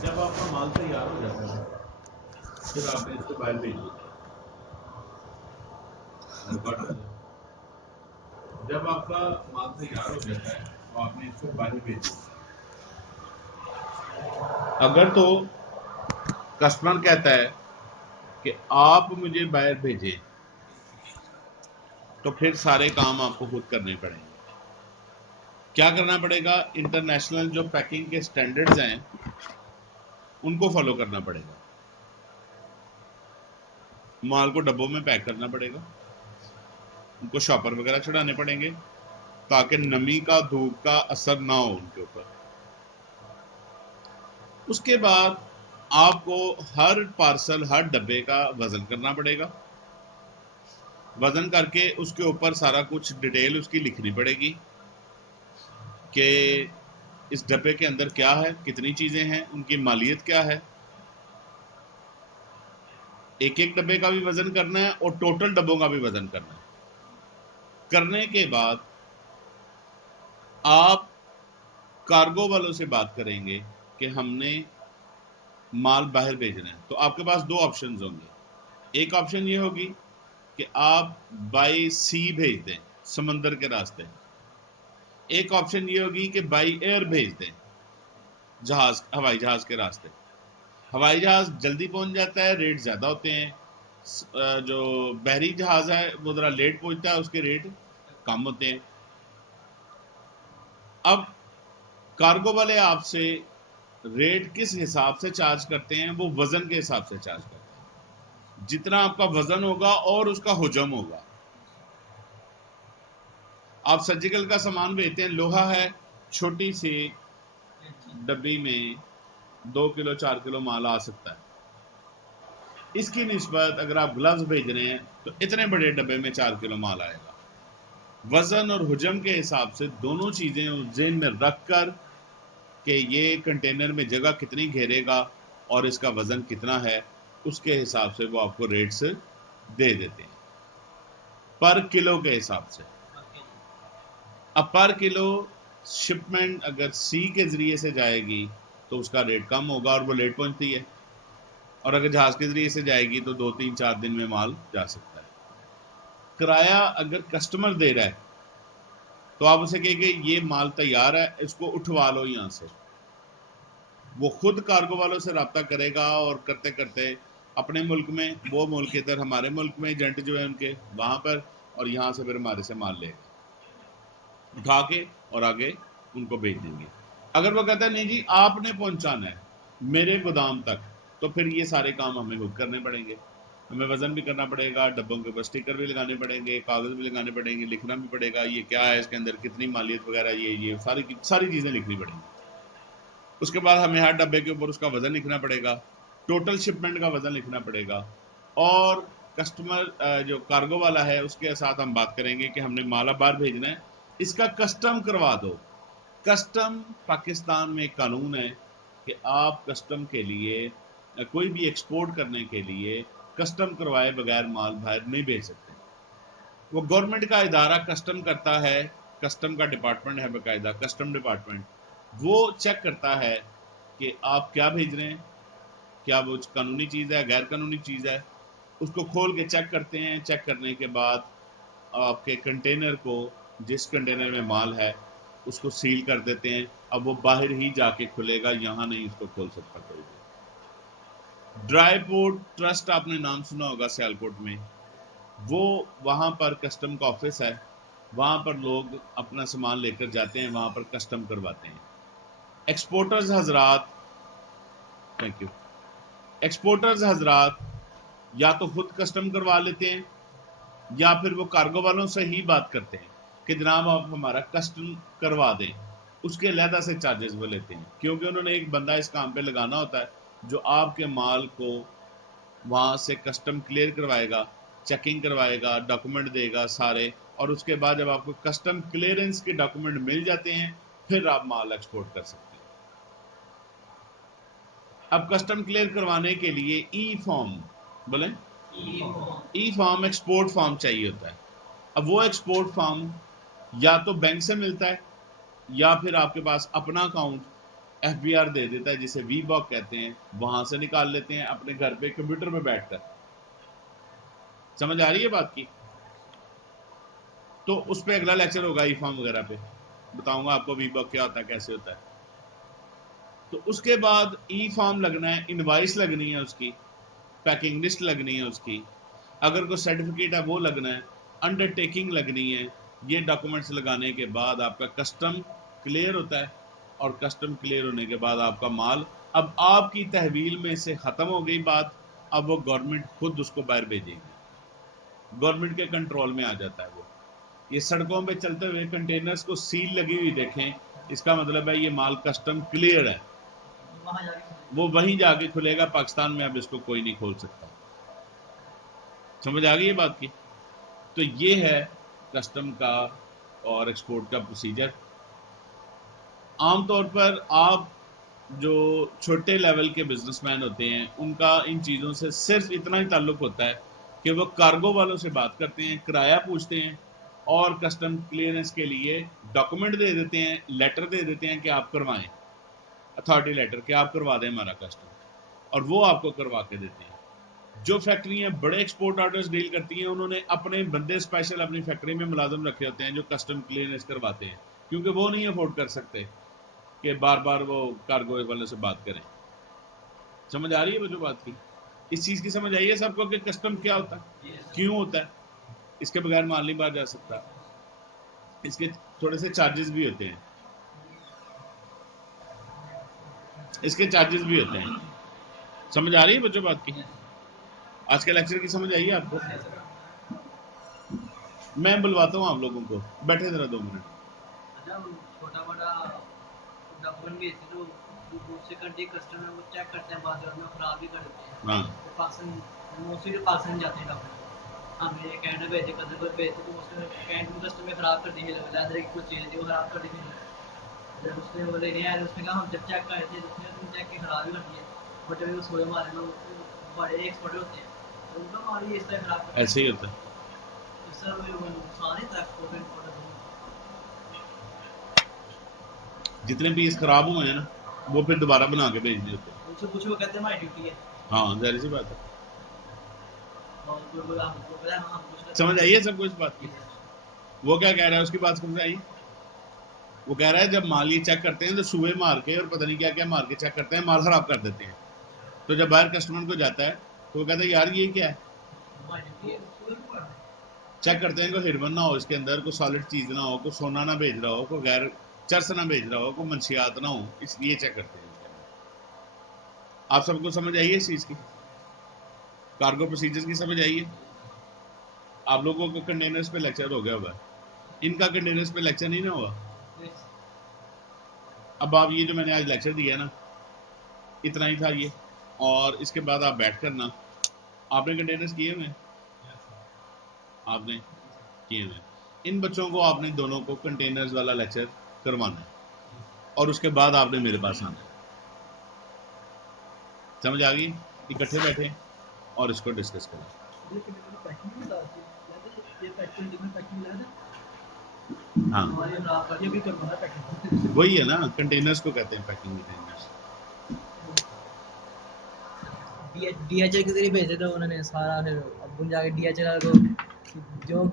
जब आपका माल तैयार हो जाता है फिर आपने इसको बाहर भेज दिया। जब आपका माल तैयार हो जाता है तो आपने इसको बाहर भेज दिया। अगर तो कस्टमर कहता है कि आप मुझे बाहर भेजें तो फिर सारे काम आपको खुद करने पड़ेंगे। क्या करना पड़ेगा? इंटरनेशनल जो पैकिंग के स्टैंडर्ड्स हैं उनको फॉलो करना पड़ेगा। माल को डब्बों में पैक करना पड़ेगा, उनको शॉपर वगैरह चढ़ाने पड़ेंगे ताकि नमी का धूप का असर ना हो उनके ऊपर। उसके बाद आपको हर पार्सल हर डब्बे का वजन करना पड़ेगा। वजन करके उसके ऊपर सारा कुछ डिटेल उसकी लिखनी पड़ेगी कि इस डब्बे के अंदर क्या है, कितनी चीजें हैं, उनकी मालियत क्या है। एक एक डब्बे का भी वजन करना है और टोटल डब्बों का भी वजन करना है। करने के बाद आप कार्गो वालों से बात करेंगे कि हमने माल बाहर भेजना है, तो आपके पास दो ऑप्शंस होंगे। एक ऑप्शन ये होगी कि आप बाय सी भेज दें, समंदर के रास्ते। एक ऑप्शन ये होगी कि बाय एयर भेज दें, जहाज, हवाई जहाज के रास्ते। हवाई जहाज जल्दी पहुंच जाता है, रेट ज्यादा होते हैं। जो बहरी जहाज है वो जरा लेट पहुंचता है, उसके रेट कम होते हैं। अब कार्गो वाले आपसे रेट किस हिसाब से चार्ज करते हैं? वो वजन के हिसाब से चार्ज करते हैं। जितना आपका वजन होगा और उसका हुजम होगा। आप सर्जिकल का सामान भेजते हैं, लोहा है, छोटी सी डब्बी में 2 किलो 4 किलो माल आ सकता है। इसकी निस्बत अगर आप ग्लव्स भेज रहे हैं तो इतने बड़े डब्बे में 4 किलो माल आएगा। वजन और हुजम के हिसाब से दोनों चीजें जेन में रखकर कि ये कंटेनर में जगह कितनी घेरेगा और इसका वजन कितना है, उसके हिसाब से वो आपको रेट्स दे देते हैं पर किलो के हिसाब से। अब पर किलो शिपमेंट अगर सी के जरिए से जाएगी तो उसका रेट कम होगा और वो लेट पहुंचती है, और अगर जहाज के जरिए से जाएगी तो 2 3 4 दिन में माल जा सकता है। किराया अगर कस्टमर दे रहा है तो आप उसे कहेंगे ये माल तैयार है, इसको उठवा लो यहां से। वो खुद कार्गो वालों से रब्ता करेगा और करते करते अपने मुल्क में, वो मुल्क इधर हमारे मुल्क में एजेंट जो है उनके वहां पर, और यहाँ से फिर हमारे से माल लेगा, उठा के और आगे उनको भेज देंगे। अगर वो कहता है नहीं जी आपने पहुंचाना है मेरे गोदाम तक, तो फिर ये सारे काम हमें खुद करने पड़ेंगे। हमें वजन भी करना पड़ेगा, डब्बों के ऊपर स्टिकर भी लगाने पड़ेंगे, कागज भी लगाने पड़ेंगे, लिखना भी पड़ेगा ये क्या है, इसके अंदर कितनी मालियत वगैरह, ये सारी चीजें लिखनी पड़ेंगी। उसके बाद हमें हर डब्बे के ऊपर उसका वजन लिखना पड़ेगा, टोटल शिपमेंट का वजन लिखना पड़ेगा। और कस्टमर जो कार्गो वाला है उसके साथ हम बात करेंगे कि हमने माल बाहर भेजना है, इसका कस्टम करवा दो। कस्टम पाकिस्तान में एक कानून है कि आप कस्टम के लिए कोई भी एक्सपोर्ट करने के लिए कस्टम करवाए बगैर माल बाहर नहीं भेज सकते। वो गवर्नमेंट का इदारा कस्टम करता है, कस्टम का डिपार्टमेंट है बाकायदा, कस्टम डिपार्टमेंट। वो चेक करता है कि आप क्या भेज रहे हैं, क्या वो कानूनी चीज़ है, गैर कानूनी चीज़ है। उसको खोल के चेक करते हैं। चेक करने के बाद आपके कंटेनर को, जिस कंटेनर में माल है उसको सील कर देते हैं। अब वो बाहर ही जाके खुलेगा, यहाँ नहीं उसको खोल सकता कोई भी। ड्राई पोर्ट ट्रस्ट आपने नाम सुना होगा सियालकोट में, वो वहाँ पर कस्टम का ऑफिस है। वहाँ पर लोग अपना सामान लेकर जाते हैं, वहाँ पर कस्टम करवाते हैं। एक्सपोर्टर्स हजरात, थैंक यू, एक्सपोर्टर्स हजरात या तो खुद कस्टम करवा लेते हैं या फिर वो कार्गो वालों से ही बात करते हैं कि जनाब आप हमारा कस्टम करवा दें। उसके अलहदा से चार्जेस वो लेते हैं, क्योंकि उन्होंने एक बंदा इस काम पे लगाना होता है जो आपके माल को वहाँ से कस्टम क्लियर करवाएगा, चेकिंग करवाएगा, डॉक्यूमेंट देगा सारे, और उसके बाद जब आपको कस्टम क्लियरेंस के डॉक्यूमेंट मिल जाते हैं फिर आप माल एक्सपोर्ट कर सकते हैं। अब कस्टम क्लियर करवाने के लिए ई फॉर्म, बोले ई फॉर्म एक्सपोर्ट फॉर्म चाहिए होता है। अब वो एक्सपोर्ट फॉर्म या तो बैंक से मिलता है या फिर आपके पास अपना अकाउंट FBR दे देता है, जिसे VBOK कहते हैं, वहां से निकाल लेते हैं अपने घर पे कंप्यूटर में बैठकर। समझ आ रही है बात की? तो उस पर अगला लेक्चर होगा ई फॉर्म वगैरह पे, बताऊंगा आपको VBOK क्या होता है, कैसे होता है। तो उसके बाद ई फॉर्म लगना है, इनवाइस लगनी है उसकी, पैकिंग लिस्ट लगनी है उसकी, अगर कोई सर्टिफिकेट है वो लगना है, अंडरटेकिंग लगनी है। ये डॉक्यूमेंट्स लगाने के बाद आपका कस्टम क्लियर होता है, और कस्टम क्लियर होने के बाद आपका माल अब आपकी तहवील में से ख़त्म हो गई बात, अब वो गवर्नमेंट खुद उसको बाहर भेजेगी, गवर्नमेंट के कंट्रोल में आ जाता है वो। ये सड़कों पे चलते हुए कंटेनर्स को सील लगी हुई देखें, इसका मतलब है ये माल कस्टम क्लियर है, वो वहीं जाके खुलेगा, पाकिस्तान में अब इसको कोई नहीं खोल सकता। समझ आ गई ये बात की? तो ये है कस्टम का और एक्सपोर्ट का प्रोसीजर। आमतौर पर आप जो छोटे लेवल के बिजनेसमैन होते हैं उनका इन चीज़ों से सिर्फ इतना ही ताल्लुक होता है कि वो कार्गो वालों से बात करते हैं, किराया पूछते हैं, और कस्टम क्लियरेंस के लिए डॉक्यूमेंट दे देते हैं, लेटर दे देते हैं कि आप करवाएं, अथॉरिटी लेटर कि आप करवा दें हमारा कस्टम, और वो आपको करवा के देते हैं। जो फैक्ट्रियां बड़े एक्सपोर्ट ऑर्डर्स डील करती हैं उन्होंने अपने बंदे स्पेशल अपनी फैक्ट्री में मुलाजिम रखे होते हैं जो कस्टम क्लियरेंस करवाते हैं, क्योंकि वो नहीं अफोर्ड कर सकते कि बार बार वो कार्गो वाले से बात करें। समझ आ रही है वो जो बात की? इस चीज़ की समझ आई है सबको कि कस्टम क्या होता है, क्यों होता है, इसके बगैर माल नहीं बाहर जा सकता, इसके थोड़े से चार्जेस भी होते हैं, इसके चार्जेस भी होते हैं। समझ आ रही है बच्चों बात की? आज के लेक्चर की समझ आई है आपको? मैं बुलवाता हूँ आप लोगों को, बैठे जरा 2 मिनट। छोटा बड़ा डॉक्यूमेंट भी जो दूसरे कंट्री कस्टमर वो चेक करते हैं, बाद में खराब भी कर देते हैं। हाँ, तो पाकिस्तान मोस्टली तो पाकिस्तान जाते हैं डॉक्यूमेंट, हम ये कैनेडा भेजे, कदर पर भेजते तो उसने कैनेडा में कस्टमर खराब कर दी है, लेदर की कुछ चीज़ थी वो खराब कर दी थी। जब उसने बोले नहीं यार, उसने कहा हम जब चेक कर थे उसने तुम चेक की खराब ही कर दी है, बट अभी वो सोए मारे में बड़े एक्सपर्ट होते हैं, तो उनका माल ही इस तरह खराब कर ऐसे ही होता है। तो सर वो नुकसान ही था एक्सपोर्ट इम्पोर्ट। जितने पीस खराब हुए हैं ना वो फिर दोबारा बना के भेज दिए होते हैं। उनसे कुछ वो कहते हैं हमारी ड्यूटी है। हाँ, जाहिर सी बात है। और कोई हमको पता है, हम कुछ समझ आई है सबको इस बात की? वो क्या कह रहा है उसकी बात समझ आई? वो कह रहा है जब माल ये चेक करते हैं तो सुए मार के और पता नहीं क्या क्या मार के चेक करते हैं, माल खराब कर देते हैं। तो जब बाहर कस्टमर को जाता है तो वो कहता है यार ये क्या है, चेक करते हैं कोई हिरमन ना हो, इसके अंदर कोई सॉलिड चीज़ ना हो, कोई सोना ना भेज रहा हो, कोई गैर चर्स ना भेज रहा हो, कोई मंशियात ना हो, इसलिए चेक करते हैं इसके अंदर। आप सबको समझ आई है इस चीज़ की, कार्गो प्रोसीजर की समझ आई है? आप लोगों को कंटेनर्स पे लेक्चर हो गया होगा, इनका कंटेनर्स पे लेक्चर नहीं ना हुआ। अब आप ये जो मैंने आज लेक्चर दिया ना, इतना ही था ये, और इसके बाद आप बैठ कर ना, आपने कंटेनर्स किए हुए हैं, आपने किए हुए हैं, इन बच्चों को आपने दोनों को कंटेनर्स वाला लेक्चर करवाना है, और उसके बाद आपने मेरे पास आना है। समझ आ गई? इकट्ठे बैठे और इसको डिस्कस करें। हाँ, वही है ना, कंटेनर्स को कहते हैं पैकिंग कंटेनर्स। DHL के जरिए भेजे थे उन्होंने सारा, फिर अब जाके DHL को जो